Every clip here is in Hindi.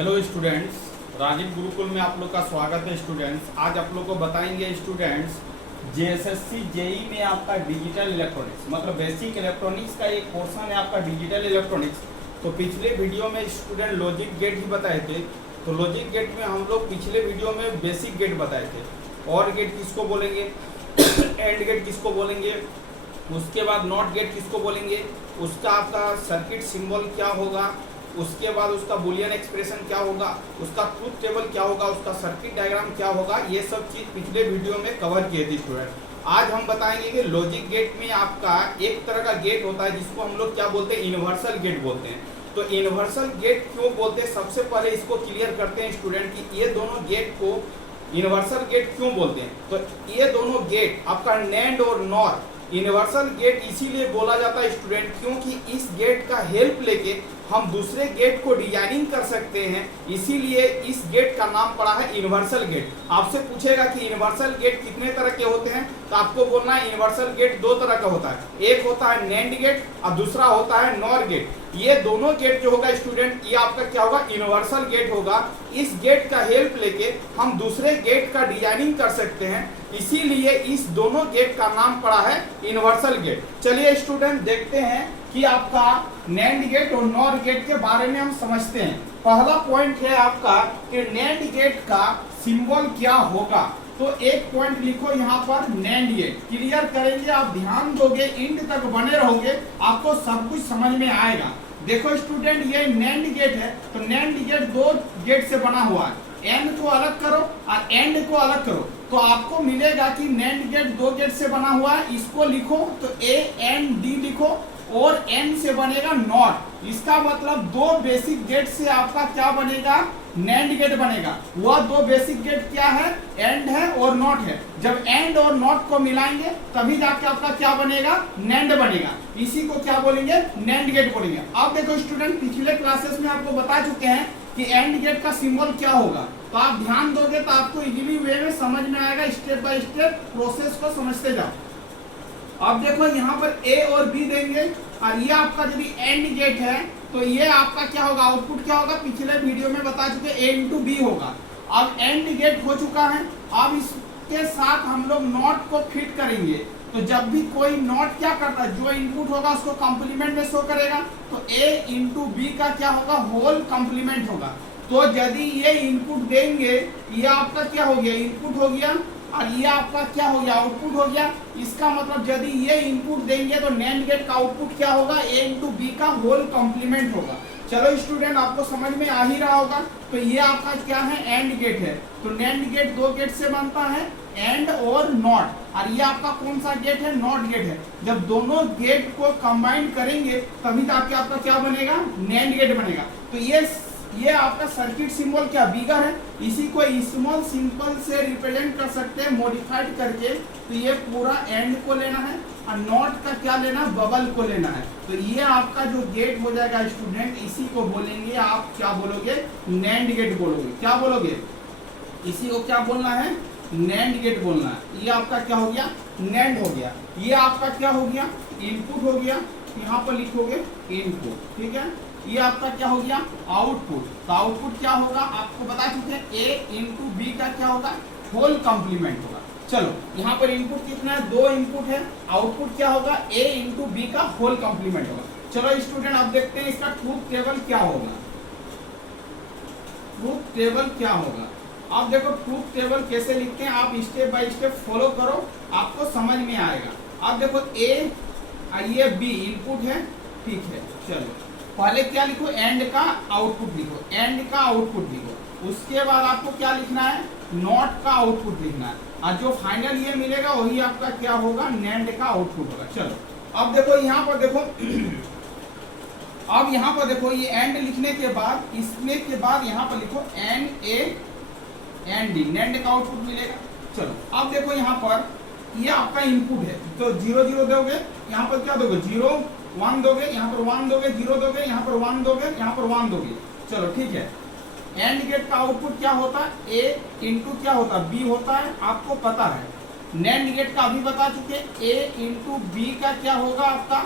हेलो स्टूडेंट्स, राजीव गुरुकुल में आप लोग का स्वागत है। स्टूडेंट्स, आज आप लोग को बताएंगे स्टूडेंट्स जेएसएससी जेई में आपका डिजिटल इलेक्ट्रॉनिक्स मतलब बेसिक इलेक्ट्रॉनिक्स का एक पोर्शन है आपका डिजिटल इलेक्ट्रॉनिक्स। तो पिछले वीडियो में स्टूडेंट लॉजिक गेट ही बताए थे। तो लॉजिक गेट में हम लोग पिछले वीडियो में बेसिक गेट बताए थे। और गेट किसको बोलेंगे, एंड गेट किसको बोलेंगे, उसके बाद नॉट गेट किसको बोलेंगे, उसका आपका सर्किट सिंबल क्या होगा, उसके बाद उसका बुलियन एक्सप्रेशन क्या होगा, उसका ट्रूथ टेबल क्या होगा, उसका सर्किट डायग्राम क्या होगा, ये सब चीज पिछले वीडियो में कवर किए थे स्टूडेंट। आज हम बताएंगे कि लॉजिक गेट में आपका एक तरह का गेट होता है जिसको हम लोग क्या बोलते हैं, यूनिवर्सल गेट बोलते हैं। तो यूनिवर्सल गेट क्यों बोलते हैं, सबसे पहले इसको क्लियर करते हैं स्टूडेंट कि ये दोनों गेट को यूनिवर्सल गेट क्यों बोलते हैं। तो ये दोनों गेट आपका नैंड और नॉर यूनिवर्सल गेट इसीलिए बोला जाता है स्टूडेंट क्योंकि इस गेट का हेल्प लेके हम दूसरे गेट को डिजाइनिंग कर सकते हैं, इसीलिए इस गेट का नाम पड़ा है यूनिवर्सल गेट। आपसे पूछेगा कि यूनिवर्सल गेट कितने तरह के होते हैं, तो आपको बोलना है यूनिवर्सल गेट दो तरह का होता है, एक होता है नैंड गेट और दूसरा होता है नॉर गेट। ये दोनों गेट जो होगा स्टूडेंट, ये आपका क्या होगा, यूनिवर्सल गेट होगा। इस गेट का हेल्प लेके हम दूसरे गेट का डिजाइनिंग कर सकते हैं, इसीलिए इस दोनों गेट का नाम पड़ा है यूनिवर्सल गेट। चलिए स्टूडेंट देखते हैं कि आपका नैंड गेट और नॉर गेट के बारे में हम समझते हैं। पहला पॉइंट है आपका कि नैंड गेट का सिंबल क्या होगा। तो एक पॉइंट लिखो यहाँ पर, नैंड गेट क्लियर करेंगे, आप ध्यान दोगे, इंड तक बने रहोगे, आपको सब कुछ समझ में आएगा। देखो स्टूडेंट, ये नैंड गेट है, तो नैंड गेट दो गेट से बना हुआ है। एंड को अलग करो और एंड को अलग करो, तो आपको मिलेगा कि नैंड गेट दो गेट से बना हुआ है। इसको लिखो तो ए एन डी लिखो और एन से बनेगा नॉट। इसका मतलब दो बेसिक गेट से आपका क्या बनेगा, नैंड गेट बनेगा। वह दो बेसिक गेट क्या है, एंड है और नॉट है। जब एंड और नॉट को मिलाएंगे तभी जाके आपका क्या बनेगा, नैंड बनेगा। इसी को क्या बोलेंगे, नैंड गेट बोलेंगे। अब देखो स्टूडेंट, पिछले क्लासेस में आपको बता चुके हैं कि एंड गेट का सिंबल क्या होगा। तो आप ध्यान दोगे तो आपको इजीली वे में समझ में आएगा, स्टेप बाय स्टेप प्रोसेस को समझते जाओ। अब देखो यहाँ पर ए और बी देंगे और ये आपका यदि एंड गेट है तो ये आपका क्या होगा, आउटपुट क्या होगा, पिछले वीडियो में बता चुके ए इंटू बी होगा। अब एंड गेट हो चुका है, अब इसके साथ हम लोग नॉट को फिट करेंगे। तो जब भी कोई नॉट क्या करता है, जो इनपुट होगा उसको कॉम्प्लीमेंट में शो करेगा, तो ए इंटू बी का क्या होगा, होल कॉम्प्लीमेंट होगा। तो यदि ये इनपुट देंगे, ये आपका क्या हो गया, इनपुट हो गया, और ये आपका क्या हो गया, आउटपुट हो गया। इसका मतलब यदि ये इनपुट देंगे तो नैंड गेट का आउटपुट क्या होगा, ए इंटू बी का होल कॉम्प्लीमेंट होगा। चलो स्टूडेंट, आपको समझ में आ ही रहा होगा। तो ये आपका क्या है, एंड गेट है। तो नैंड गेट दो गेट से बनता है, एंड और नॉट, और ये आपका कौन सा गेट है, नॉट गेट है। जब दोनों गेट को कंबाइन करेंगे तभी जाके आपका क्या बनेगा, नैंड गेट बनेगा। तो ये आपका सर्किट सिंबल क्या, बिगर है, इसी को स्मॉल सिंपल से रिप्रेजेंट कर सकते हैं मॉडिफाइड करके। तो ये पूरा एंड को लेना है और नॉट का क्या लेना, बबल को लेना है। तो ये आपका जो गेट हो जाएगा स्टूडेंट, इसी को बोलेंगे, आप क्या बोलोगे, नैंड गेट बोलोगे। क्या बोलोगे, इसी को क्या बोलना है, नैंड गेट बोलना है। ये आपका क्या हो गया, नैंड हो गया। ये आपका क्या हो गया, इनपुट हो गया, यहाँ पर लिखोगे इनपुट, ठीक है। ये आपका क्या हो गया, आउटपुट। तो आउटपुट क्या होगा, आपको बता चुके हैं, ए इंटू बी का क्या होगा, होल कॉम्प्लीमेंट होगा। चलो यहाँ पर इनपुट कितना है, दो इनपुट है, आउटपुट क्या होगा, ए इंटू बी का होल कॉम्प्लीमेंट होगा। चलो स्टूडेंट, अब देखते हैं इसका ट्रूथ टेबल क्या होगा। ट्रूथ टेबल क्या होगा, अब देखो ट्रूथ टेबल कैसे लिखते हैं, आप स्टेप बाय स्टेप फॉलो करो, आपको समझ में आएगा। अब देखो ए, ये बी इनपुट है, ठीक है। चलो पहले क्या लिखो, एंड का आउटपुट लिखो, एंड का आउटपुट लिखो। उसके बाद आपको क्या लिखना है, नॉट का आउटपुट लिखना है, और जो फाइनल ये मिलेगा वही आपका क्या होगा, नैंड का आउटपुट होगा। चलो अब देखो यहाँ पर देखो अब यहाँ पर देखो, ये एंड लिखने के बाद, इसमें के बाद यहाँ पर लिखो and A and D, NAND का आउटपुट मिलेगा। चलो अब देखो यहाँ पर ये आपका इनपुट है, तो 0 0 दोगे, यहाँ पर क्या दोगे, 0 1 दोगे, यहाँ पर 1 दोगे, 0 दोगे, यहाँ पर 1 दोगे, यहाँ पर 1 दोगे। चलो ठीक है। एंड गेट का आउटपुट क्या होता है, ए इंटू क्या होता है, बी होता है, आपको पता है। नैंड गेट का अभी बता चुके, ए इंटू बी का क्या होगा आपका,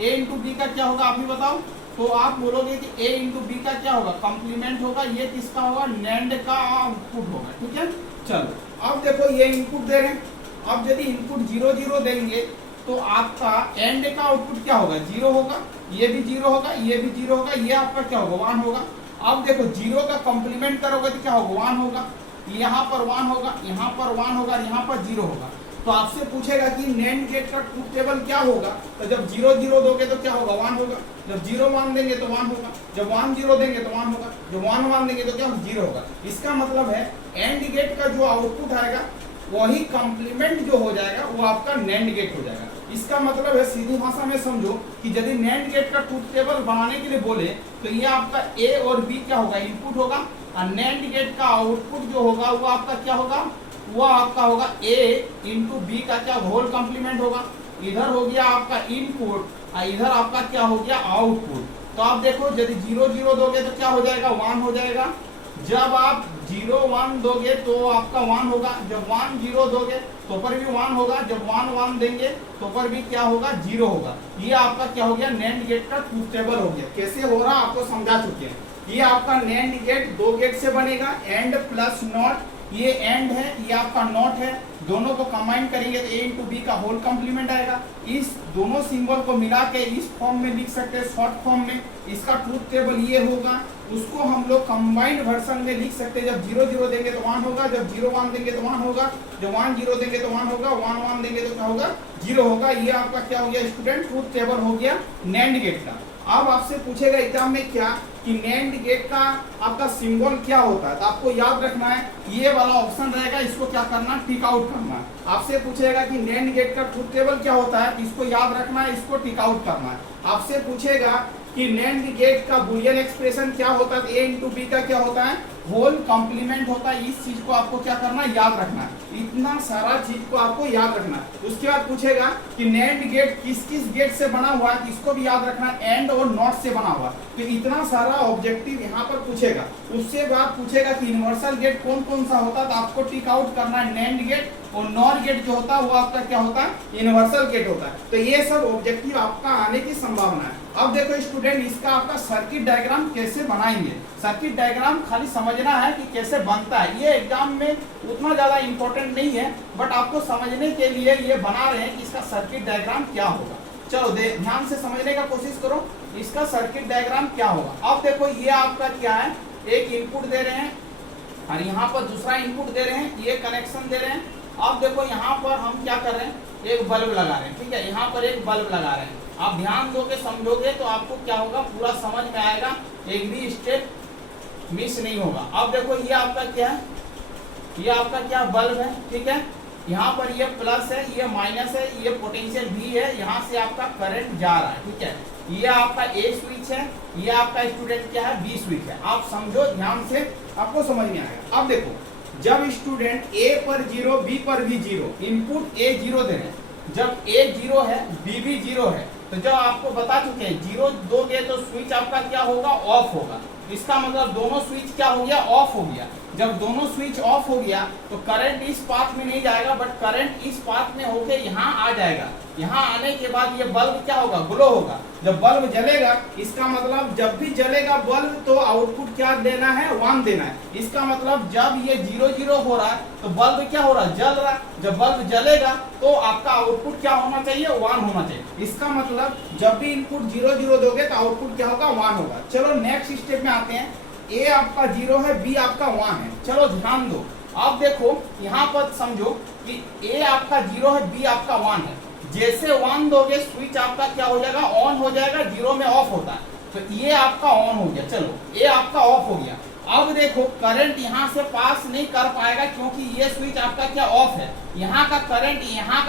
ए इंटू बी का क्या होगा, आप ही बताओ, तो आप बोलोगे कि ए इंटू बी का क्या होगा, कंप्लीमेंट होगा। ये किसका होगा, नैंड का आउटपुट होगा। ठीक है, चलो अब देखो ये इनपुट दे रहे हैं। अब यदि इनपुट 0 0 देंगे तो आपका एंड का आउटपुट क्या होगा, 0 होगा। ये भी 0 होगा, ये भी 0 होगा, ये आपका क्या होगा, 1 होगा। अब देखो 0 का कंप्लीमेंट करोगे तो क्या होगा, 1 होगा। यहाँ पर 1 होगा, यहाँ पर 1 होगा, यहाँ पर 0 होगा। तो आपसे पूछेगा कि नैंड गेट का ट्रूथ टेबल क्या होगा। तो जब 0 0 दोगे तो क्या होगा, 1 होगा। जब 0 1 देंगे तो 1 होगा। जब 1 0 देंगे तो 1 होगा। जब 1 1 देंगे तो क्या 0 होगा। इसका मतलब है एंड गेट का जो आउटपुट आएगा वही कंप्लीमेंट जो हो जाएगा वो आपका नैंड गेट हो जाएगा। इसका मतलब है सीधी भाषा में समझो कि यदि नैंड गेट का ट्रूथ टेबल बनाने के लिए बोले तो ये आपका ए और बी क्या होगा, इनपुट होगा। और नैंड गेट का आउटपुट जो होगा वो आपका क्या होगा, वो आपका होगा ए इंटू बी का क्या होल कंप्लीमेंट होगा। इधर हो गया आपका इनपुट और इधर आपका क्या हो गया, आउटपुट। तो आप देखो यदि 0 0 दोगे तो क्या हो जाएगा, 1 हो जाएगा। जब आप 0 1 दोगे तो आपका 1 होगा। जब 1 0 दोगे तो पर भी 1 होगा। जब 1 1 देंगे तो पर भी क्या होगा, 0 होगा। ये आपका क्या हो गया, नैंड गेट का ट्रूथ टेबल हो गया। कैसे हो रहा आपको समझा चुके हैं। ये आपका नैंड गेट 2 गेट से बनेगा, एंड प्लस नॉट। ये एंड है, ये आपका नॉट है। दोनों को कंबाइन करेंगे तो ए इंटू बी का होल कंप्लीमेंट आएगा। इस दोनों सिंबल को मिला के इस फॉर्म में लिख सकते हैं, शॉर्ट फॉर्म में। इसका ट्रूथ टेबल ये होगा। उसको हम लोग कंबाइंड वर्जन में लिख सकते हैं। जब 0 0 देंगे तो 1 होगा। जब 0 1 देंगे तो 1 होगा। जब 1 0 देंगे तो 1 होगा। 1 1 देंगे तो क्या होगा, 0 होगा। ये आपका क्या हो गया स्टूडेंट, ट्रूथ टेबल हो गया नैंड गेट का। अब आपसे पूछेगा एग्जाम में क्या कि नैंड गेट का आपका सिंबल क्या होता है। तो आपको याद रखना है ये वाला ऑप्शन रहेगा, इसको क्या करना, टिक आउट करना है। आपसे पूछेगा कि नैंड गेट का ट्रूथ टेबल क्या होता है, इसको याद रखना है, इसको टिक आउट करना है। आपसे पूछेगा कि नैंड गेट का बुलियन एक्सप्रेशन क्या होता है, ए इंटू बी का क्या होता है, होल कॉम्प्लीमेंट होता है। इस चीज को आपको क्या करना है, याद रखना है। इतना सारा चीज को आपको याद रखना है। उसके बाद पूछेगा कि नैंड गेट किस किस गेट से बना हुआ है, इसको भी याद रखना है। एंड और नॉट से बना हुआ है। तो इतना सारा ऑब्जेक्टिव यहाँ पर पूछेगा। उससे बाद पूछेगा कि यूनिवर्सल गेट कौन कौन सा होता है, तो आपको टिक आउट करना है नैंड गेट। और नॉर गेट जो होता है वो आपका क्या होता है, यूनिवर्सल गेट होता है। तो ये सब ऑब्जेक्टिव आपका आने की संभावना है। अब देखो स्टूडेंट, इसका आपका सर्किट डायग्राम कैसे बनाएंगे। सर्किट डायग्राम खाली समझना है कि कैसे बनता है। ये एग्जाम में उतना ज्यादा इंपॉर्टेंट नहीं है, बट आपको समझने के लिए ये बना रहे हैं कि इसका सर्किट डायग्राम क्या होगा। चलो ध्यान से समझने का कोशिश करो, इसका सर्किट डायग्राम क्या होगा। अब देखो ये आपका क्या है, एक इनपुट दे रहे हैं और यहाँ पर दूसरा इनपुट दे रहे हैं, ये कनेक्शन दे रहे हैं। अब देखो यहाँ पर हम क्या कर रहे हैं, एक बल्ब लगा रहे हैं। ठीक है, यहाँ पर एक बल्ब लगा रहे हैं। आप ध्यान दोगे समझोगे तो आपको क्या होगा, पूरा समझ में आएगा, एक भी स्टेप मिस नहीं होगा। अब देखो ये आपका क्या है, ये आपका क्या बल्ब है। ठीक है, यहाँ पर ये प्लस है, ये माइनस है, ये पोटेंशियल भी है, यहाँ से आपका करंट जा रहा है। ठीक है, ये आपका ए स्विच है, ये आपका स्टूडेंट क्या है, बी स्विच है। आप समझो ध्यान से, आपको समझ में आएगा। अब देखो जब स्टूडेंट ए पर 0 बी पर भी 0, इनपुट ए 0 दे रहे हैं। जब ए 0 है बी भी 0 है, तो जब आपको बता चुके हैं 0 दोगे तो स्विच आपका क्या होगा, ऑफ होगा। इसका मतलब दोनों स्विच क्या हो गया, ऑफ हो गया। जब दोनों स्विच ऑफ हो गया तो करंट इस पाथ में नहीं जाएगा, बट करंट इस पाथ में होके यहाँ आ जाएगा। यहाँ आने के बाद ये बल्ब क्या होगा, ग्लो होगा। जब बल्ब जलेगा, इसका मतलब जब भी जलेगा बल्ब तो आउटपुट क्या देना है, 1 देना है। इसका मतलब जब ये 0 0 हो रहा है तो बल्ब क्या हो रहा है, जल रहा है। जब बल्ब जलेगा तो आपका आउटपुट क्या होना चाहिए, 1 होना चाहिए। इसका मतलब जब भी इनपुट 0 0 दोगे तो आउटपुट क्या होगा, 1 होगा। चलो नेक्स्ट स्टेप में आते हैं। ए आपका 0 है, बी आपका 1 है। चलो ध्यान दो, अब देखो यहाँ पर समझो कि ए आपका 0 है, बी आपका 1 है। जैसे 1 दोगे स्विच आपका क्या हो जाएगा, ऑन हो जाएगा। 0 में ऑफ होता है, तो ये आपका ऑन हो गया। चलो ये आपका ऑफ हो गया। अब देखो करंट यहाँ से पास नहीं कर पाएगा क्योंकि ये स्विच आपका क्या ऑफ है। यहाँ का करंट यहाँ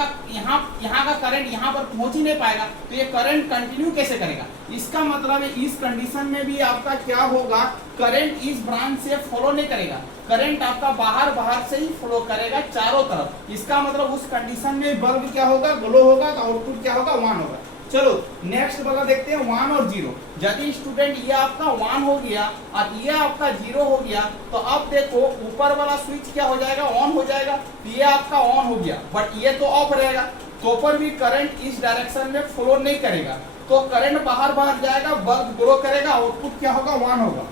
का करंट यहाँ पर पहुंच ही नहीं पाएगा, तो ये करंट कंटिन्यू कैसे करेगा। इसका मतलब है इस कंडीशन में भी आपका क्या होगा, करंट इस ब्रांच से फॉलो नहीं करेगा। करंट आपका बाहर से ही फ्लो करेगा चारों तरफ। इसका मतलब उस कंडीशन में बल्ब क्या होगा, ग्लो होगा, तो आउटपुट क्या होगा, 1 होगा। चलो नेक्स्ट वाला देखते हैं, 1 और 0। यदि स्टूडेंट ये आपका 1 हो गया और ये आपका 0 हो गया, तो अब देखो ऊपर वाला स्विच क्या हो जाएगा, ऑन हो जाएगा। ये आपका ऑन हो गया, बट ये तो ऑफ रहेगा, तो पर भी करंट इस डायरेक्शन में फ्लो नहीं करेगा। तो करंट बाहर जाएगा, बल्ब ग्लो करेगा, आउटपुट क्या होगा 1 होगा।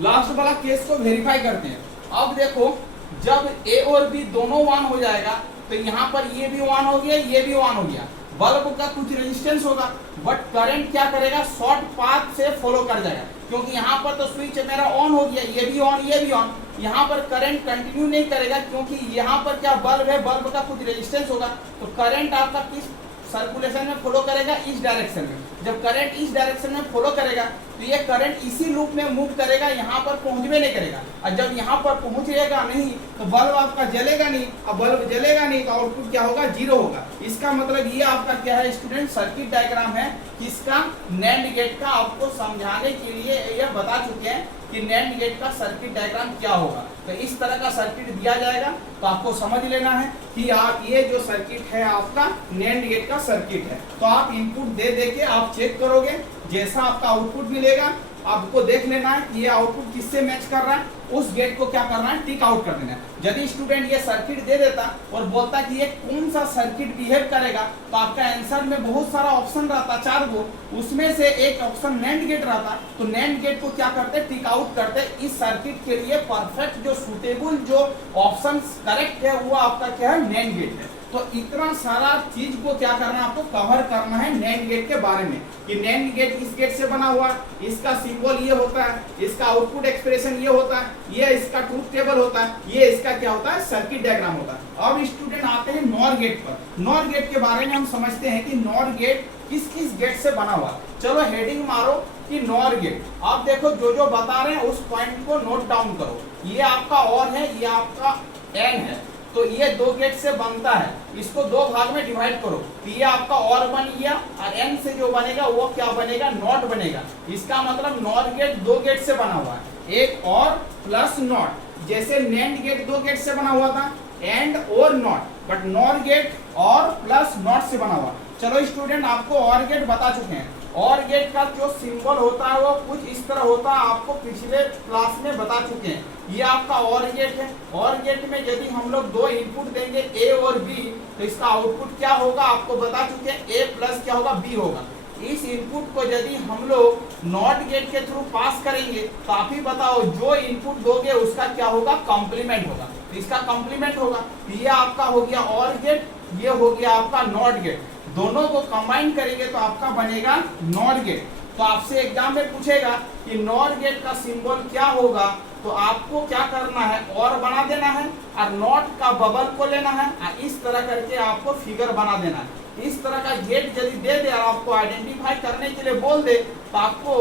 लास्ट वाला केस को वेरीफाई करते हैं। अब देखो जब ए और बी दोनों 1 हो जाएगा तो यहाँ पर ये भी 1 हो गया, ये भी 1 हो गया। बल्ब का कुछ रेजिस्टेंस होगा बट करंट क्या करेगा, शॉर्ट पाथ से फॉलो कर जाएगा, क्योंकि यहाँ पर तो स्विच मेरा ऑन हो गया, ये भी ऑन ये भी ऑन। यहाँ पर करंट कंटिन्यू नहीं करेगा क्योंकि यहाँ पर क्या बल्ब है, बल्ब का कुछ रेजिस्टेंस होगा, तो करंट आपका किस सर्कुलेशन में फॉलो करेगा, इस डायरेक्शन में। जब करंट इस डायरेक्शन में फॉलो करेगा तो ये करंट इसी लूप में मूव करेगा, यहाँ पर पहुंचवे नहीं करेगा। और जब यहाँ पर पहुंचेगा नहीं तो बल्ब आपका जलेगा नहीं, अब बल्ब जलेगा नहीं तो आउटपुट क्या होगा, 0 होगा। इसका मतलब ये आपका क्या है स्टूडेंट, सर्किट डायग्राम है किसका, नैंड गेट का। आपको समझाने के लिए यह बता चुके हैं कि नैंड गेट का सर्किट डायग्राम क्या होगा। तो इस तरह का सर्किट दिया जाएगा तो आपको समझ लेना है कि आप ये जो सर्किट है आपका नैंड गेट का सर्किट है। तो आप इनपुट दे के आप चेक करोगे, जैसा आपका आउटपुट मिलेगा आपको देख लेना है कि ये आउटपुट किससे मैच कर रहा है, उस गेट को क्या करना है, टिक आउट कर देना है। यदि स्टूडेंट ये सर्किट दे देता और बोलता कि ये कौन सा सर्किट बिहेव करेगा, तो आपका आंसर में बहुत सारा ऑप्शन रहता, 4 गो, उसमें से एक ऑप्शन नैंड गेट रहता। तो नैंड गेट को क्या करते, टिक आउट करते। इस सर्किट के लिए परफेक्ट जो सुटेबल जो ऑप्शन करेक्ट है वो आपका क्या है, नैंड गेट है। तो इतना सारा चीज को क्या करना है, आपको कवर करना है नैंड गेट के बारे में, कि नैंड गेट इस गेट से बना हुआ, इसका सिंबल ये होता है, इसका आउटपुट एक्सप्रेशन ये होता है, ये इसका ट्रूथ टेबल होता है, ये इसका क्या होता है, सर्किट डायग्राम होता है। अब स्टूडेंट आते हैं नॉर गेट पर। नॉर गेट के बारे में हम समझते हैं कि नॉर गेट किस किस गेट से बना हुआ। चलो हेडिंग मारो कि नॉर गेट। आप देखो जो जो बता रहे हैं उस पॉइंट को नोट डाउन करो। ये आपका और है, ये आपका एन है, तो ये 2 गेट से बनता है। इसको 2 भाग में डिवाइड करो, तो ये आपका और बन गया और एन से जो बनेगा वो क्या बनेगा, नॉट बनेगा। इसका मतलब नॉर गेट 2 गेट से बना हुआ है, एक और प्लस नॉट। जैसे नैंड गेट 2 गेट से बना हुआ था, एंड और नॉट, बट नॉर गेट और प्लस नॉट से बना हुआ। चलो स्टूडेंट आपको और गेट बता चुके हैं। और गेट का जो सिंबल होता है वो कुछ इस तरह होता है, आपको पिछले क्लास में बता चुके हैं। ये आपका और गेट है। और गेट में यदि हम लोग 2 इनपुट देंगे ए और बी, तो इसका आउटपुट क्या होगा आपको बता चुके हैं, ए प्लस क्या होगा, बी होगा। इस इनपुट को यदि हम लोग नॉट गेट के थ्रू पास करेंगे तो आप ही बताओ जो इनपुट दोगे उसका क्या होगा, कॉम्प्लीमेंट होगा। तो इसका कॉम्प्लीमेंट होगा, ये आपका हो गया और गेट, ये हो गया आपका नॉट गेट। दोनों को कंबाइन करेंगे तो आपका बनेगा नॉट गेट। तो आपसे एग्जाम में पूछेगा कि नॉट गेट का सिंबल क्या होगा, तो आपको क्या करना है, और बना देना है और नॉट का बबल को लेना है और इस तरह करके आपको फिगर बना देना है। इस तरह का गेट यदि दे दे और आपको आइडेंटिफाई करने के लिए बोल दे तो आपको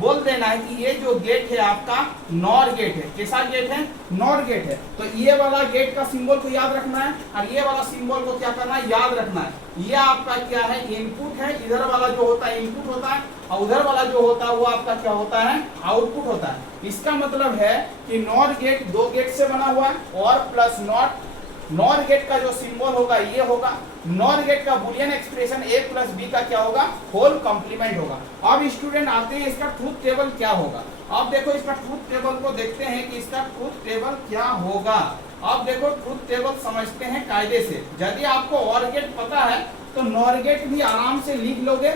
बोल देना है कि ये जो गेट है आपका नॉर गेट है। कैसा गेट है, नॉर गेट है। तो ये वाला गेट का सिंबल को याद रखना है और ये वाला सिंबल को क्या करना है, याद रखना है। ये आपका क्या है, इनपुट है। इधर वाला जो होता है इनपुट होता है और उधर वाला जो होता है वो आपका क्या होता है, आउटपुट होता है। इसका मतलब है कि नॉर गेट 2 गेट से बना हुआ है और प्लस नॉट। नॉर गेट का जो सिंबल होगा ये होगा। नॉर गेट का Boolean expression a plus B का क्या होगा, होल कॉम्प्लीमेंट होगा। अब स्टूडेंट आते हैं इसका ट्रूथ टेबल क्या होगा। अब देखो इसका ट्रूथ टेबल को देखते हैं कि इसका ट्रूथ टेबल क्या होगा। अब देखो ट्रूथ टेबल समझते हैं कायदे से। यदि आपको और गेट पता है तो नॉर गेट भी आराम से लिख लोगे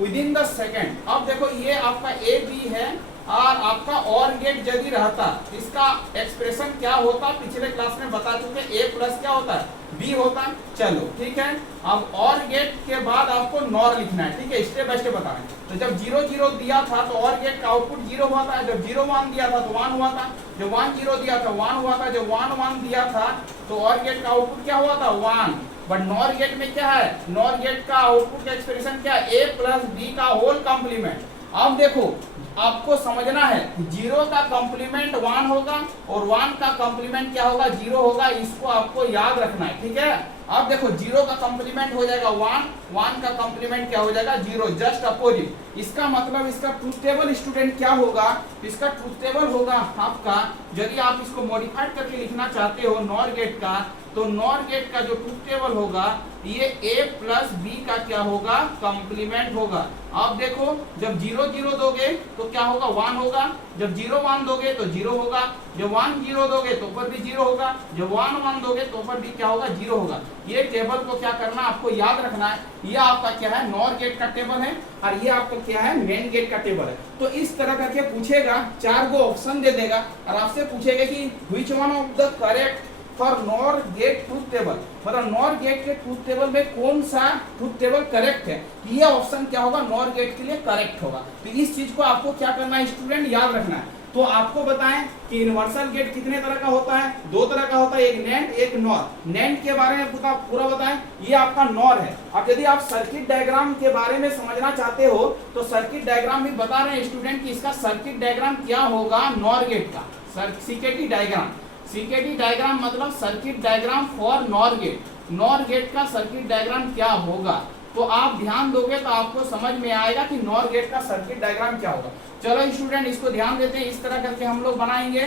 विदिन द सेकेंड। अब देखो ये आपका ए बी है और आपका और गेट यदि रहता इसका एक्सप्रेशन क्या होता, पिछले क्लास में बता चुके। ए प्लस क्या होता है, बी होता है। चलो ठीक है, अब और गेट के बाद आपको नॉर लिखना है, ठीक है, स्टेप बाय स्टेप बता रहे हैं। तो जब 0 0 दिया था तो और गेट का आउटपुट 0 हुआ था। जब 0 1 दिया था तो 1 हुआ था। जब 1 0 दिया था 1 हुआ था। जब 1 1 दिया था तो और गेट का आउटपुट क्या हुआ था, 1। बट नॉर गेट में क्या है, नॉर गेट का आउटपुट का एक्सप्रेशन क्या है, ए प्लस बी का होल कॉम्प्लीमेंट। अब देखो आपको समझना है 0 का कॉम्प्लीमेंट 1 होगा और 1 का कॉम्प्लीमेंट क्या होगा, 0 होगा। इसको आपको याद रखना है, ठीक है। अब देखो 0 का कॉम्प्लीमेंट हो जाएगा 1, 1 का कॉम्प्लीमेंट क्या हो जाएगा, 0, जस्ट अपोजिट। इसका मतलब इसका ट्रूथ टेबल स्टूडेंट क्या होगा, इसका ट्रूथ टेबल होगा आपका, यदि आप इसको मॉडिफाइड करके लिखना चाहते हो नॉर गेट का, तो नॉर गेट का जो ट्रूथ टेबल होगा ये a प्लस बी का क्या होगा, कंप्लीमेंट होगा। अब देखो जब 0 0 दोगे तो क्या होगा, 1 होगा, जब 0 1 दोगे तो 0 होगा, जब 1 0 दोगे तो ऊपर भी 0 होगा, जब 1 1 दोगे तो ऊपर भी क्या होगा, 0 होगा। ये टेबल को क्या करना है, आपको याद रखना है। ये आपका क्या है, नॉर गेट का टेबल है और ये आपका क्या है, मेन गेट का टेबल है। तो इस तरह करके पूछेगा, 4 गो ऑप्शन दे देगा और आपसे पूछेगा कि which one of the correct for NOR gate truth table, मतलब नॉर गेट के ट्रूथ टेबल में कौन सा ट्रूथ टेबल करेक्ट है। ये ऑप्शन क्या होगा, नॉर गेट के लिए करेक्ट होगा। तो इस चीज को आपको क्या करना है स्टूडेंट, याद रखना है। तो आपको बताएं कि यूनिवर्सल गेट कितने तरह का होता है, 2 तरह का होता है, एक नैंड एक नॉर। नैंड के बारे में पूरा बताएं, ये आपका नॉर है। अब यदि आप सर्किट डायग्राम के बारे में समझना चाहते हो तो सर्किट डायग्राम भी बता रहे हैं स्टूडेंट कि इसका सर्किट डायग्राम क्या होगा, नॉर गेट का सीकेटी डायग्राम। सीकेटी डायग्राम मतलब circuit diagram for NOR gate. NOR gate का सर्किट डायग्राम क्या होगा, तो आप ध्यान दोगे तो आपको समझ में आएगा कि नॉर गेट का सर्किट डायग्राम क्या होगा। चलो स्टूडेंट इसको ध्यान देते हैं, इस तरह करके हम लोग बनाएंगे।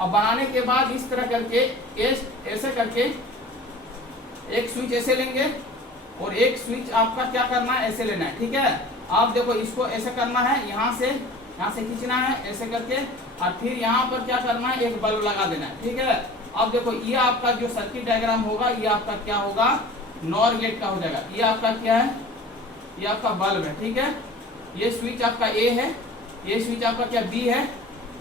अब बनाने के बाद इस तरह करके ऐसे करके एक स्विच ऐसे लेंगे और एक स्विच आपका क्या करना है, ऐसे लेना है, ठीक है। आप देखो इसको ऐसे करना है, यहाँ से खींचना है ऐसे करके और फिर यहाँ पर क्या करना है, एक बल्ब लगा देना है, ठीक है। अब देखो ये आपका जो सर्किट डायग्राम होगा ये आपका क्या होगा, नॉर गेट का हो जाएगा। ये आपका क्या है, ये आपका बल्ब है, ठीक है। ये स्विच आपका ए है, ये स्विच आपका क्या बी है,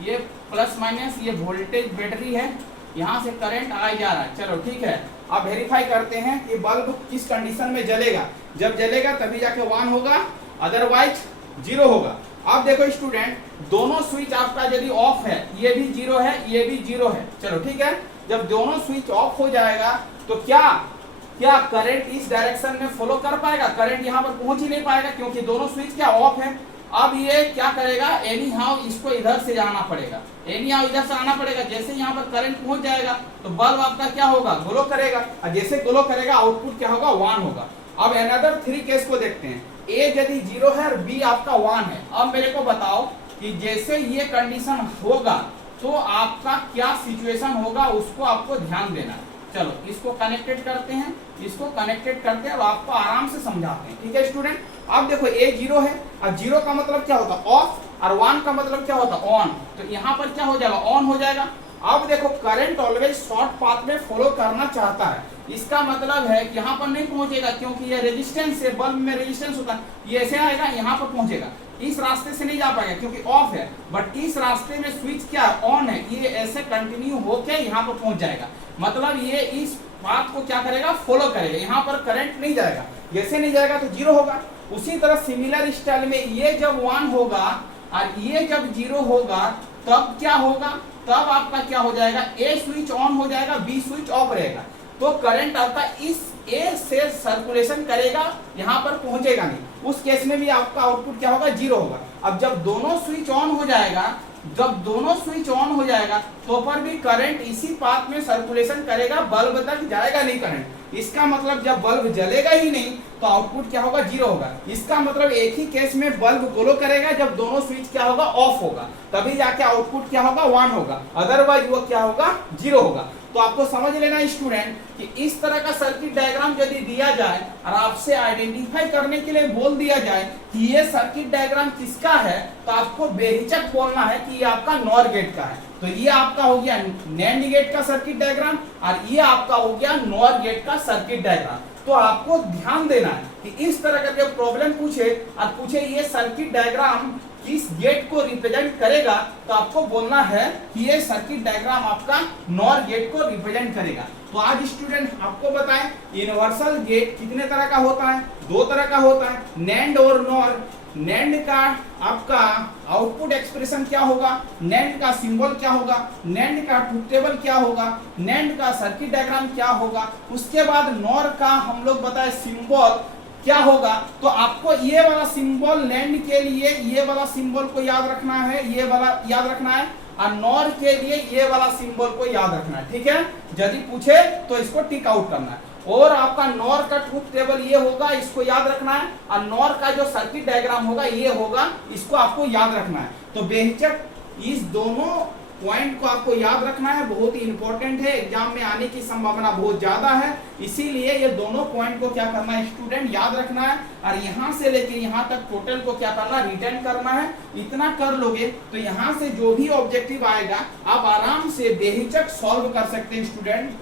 ये प्लस माइनस, ये वोल्टेज बैटरी है, यहाँ से करंट आ जा रहा है। चलो ठीक है, अब वेरीफाई करते हैं कि बल्ब किस कंडीशन में जलेगा। जब जलेगा तभी जाके 1 होगा, अदरवाइज 0 होगा। अब देखो स्टूडेंट, दोनों स्विच आपका यदि ऑफ है, ये भी 0 है, ये भी 0 है, चलो ठीक है। जब दोनों स्विच ऑफ हो जाएगा तो क्या करंट इस डायरेक्शन में फॉलो कर पाएगा, करंट यहाँ पर पहुंच ही नहीं पाएगा क्योंकि दोनों स्विच क्या ऑफ है। अब ये क्या करेगा, एनी हाउ इसको इधर से जाना पड़ेगा, एनी हाउ इधर से आना पड़ेगा। जैसे यहाँ पर करंट पहुंच जाएगा तो बल्ब आपका क्या होगा, ग्लो करेगा, और जैसे ग्लो करेगा आउटपुट क्या होगा, 1 होगा। अब अनदर 3 केस को देखते हैं। ए यदि 0 है और बी आपका 1 है। अब मेरे को बताओ कि जैसे ये कंडीशन होगा तो आपका क्या सिचुएशन होगा, उसको आपको ध्यान देना है। चलो इसको कनेक्टेड करते हैं, इसको कनेक्टेड करते हैं और आपको आराम से समझाते हैं, ठीक है स्टूडेंट। अब देखो ए 0 है और 0 का मतलब क्या होता है, ऑफ, और 1 का मतलब क्या होता है, ऑन। तो यहाँ पर क्या हो जाएगा, ऑन हो जाएगा। अब देखो करंट ऑलवेज शॉर्ट पाथ में फॉलो करना चाहता है, इसका मतलब है कि यहाँ पर नहीं पहुंचेगा क्योंकि ये रेजिस्टेंस है, बल्ब में रेजिस्टेंस होता है, ये ऐसे आएगा यहाँ पर पहुंचेगा। इस रास्ते से नहीं जा पाएगा क्योंकि ऑफ है, बट इस रास्ते में स्विच क्या ऑन है, ये ऐसे कंटिन्यू होके यहाँ पर पहुंच जाएगा। मतलब ये इस पाथ को क्या करेगा, फॉलो करेगा, यहाँ पर करंट नहीं जाएगा, जैसे नहीं जाएगा तो 0 होगा। उसी तरह सिमिलर स्टाइल में ये जब 1 होगा और ये जब 0 होगा तब क्या होगा, तब आपका क्या हो जाएगा, ए स्विच ऑन हो जाएगा, बी स्विच ऑफ रहेगा। तो करंट आपका इस ए से सर्कुलेशन करेगा, यहाँ पर पहुंचेगा नहीं। उस केस में भी आपका आउटपुट क्या होगा, 0 होगा। अब जब दोनों स्विच ऑन हो जाएगा, जब दोनों स्विच ऑन हो जाएगा तो पर भी करंट इसी पाथ में सर्कुलेशन करेगा, बल्ब तक जाएगा नहीं करंट। इसका मतलब जब बल्ब जलेगा ही नहीं तो आउटपुट क्या होगा, 0 होगा। इसका मतलब एक ही केस में बल्ब ग्लो करेगा जब दोनों स्विच क्या होगा, ऑफ होगा, तभी जाके आउटपुट क्या होगा, 1 होगा, अदरवाइज वो क्या होगा, 0 होगा। तो आपको समझ लेना स्टूडेंट कि इस तरह का सर्किट डायग्राम यदि दिया जाए और आपसे आइडेंटिफाई करने के लिए बोल दिया जाए कि ये सर्किट डायग्राम किसका है, तो आपको बेहिचक बोलना है कि ये आपका नॉर गेट का है। तो ये आपका हो गया नैंड गेट का सर्किट डायग्राम और ये आपका हो गया नॉर गेट का सर्किट डायग्राम। तो आपको ध्यान देना है कि इस तरह का जब प्रॉब्लम पूछे और पूछे ये सर्किट डायग्राम किस गेट को रिप्रेजेंट करेगा, तो आपको बोलना है कि ये सर्किट डायग्राम आपका नॉर गेट को रिप्रेजेंट करेगा। तो आज स्टूडेंट आपको बताएं यूनिवर्सल गेट कितने तरह का होता है, 2 तरह का होता है, नैंड और नॉर। नैंड का आपका आउटपुट एक्सप्रेशन क्या होगा, नैंड का सिंबल क्या होगा, नैंड का ट्रूथ टेबल क्या होगा, नैंड का सर्किट डायग्राम क्या होगा, उसके बाद नॉर का हम लोग बताए सिंबल क्या होगा। तो आपको ये वाला सिंबल नैंड के लिए ये वाला सिंबल को याद रखना है, ये वाला याद रखना है, और नॉर के लिए ये वाला सिंबल को याद रखना है, ठीक है। यदि पूछे तो इसको टिक आउट करना है। और आपका नॉर का ट्रूथ टेबल ये होगा, इसको याद रखना है, और नॉर का जो सर्किट डायग्राम होगा ये होगा, इसको आपको याद रखना है। तो बेहिचक इस दोनों पॉइंट को आपको याद रखना है, बहुत ही इंपॉर्टेंट है, एग्जाम में आने की संभावना बहुत ज्यादा है, इसीलिए ये दोनों पॉइंट को क्या करना है स्टूडेंट, याद रखना है। और यहाँ से लेके यहाँ तक टोटल को क्या करना है, रिटर्न करना है। इतना कर लोगे तो यहाँ से जो भी ऑब्जेक्टिव आएगा आप आराम से बेहिचक सॉल्व कर सकते हैं स्टूडेंट,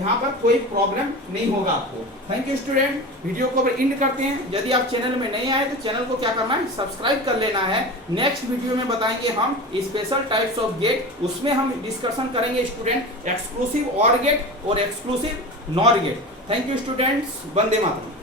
यहाँ पर कोई प्रॉब्लम नहीं होगा आपको। थैंक यू स्टूडेंट, वीडियो को एंड करते हैं। यदि आप चैनल में नहीं आए तो चैनल को क्या करना है, सब्सक्राइब कर लेना है। नेक्स्ट वीडियो में बताएंगे हम स्पेशल टाइप्स ऑफ गेट, उसमें हम डिस्कशन करेंगे स्टूडेंट एक्सक्लूसिव ऑर गेट और exclusive NOR gate. Thank you students, वंदे मातरम।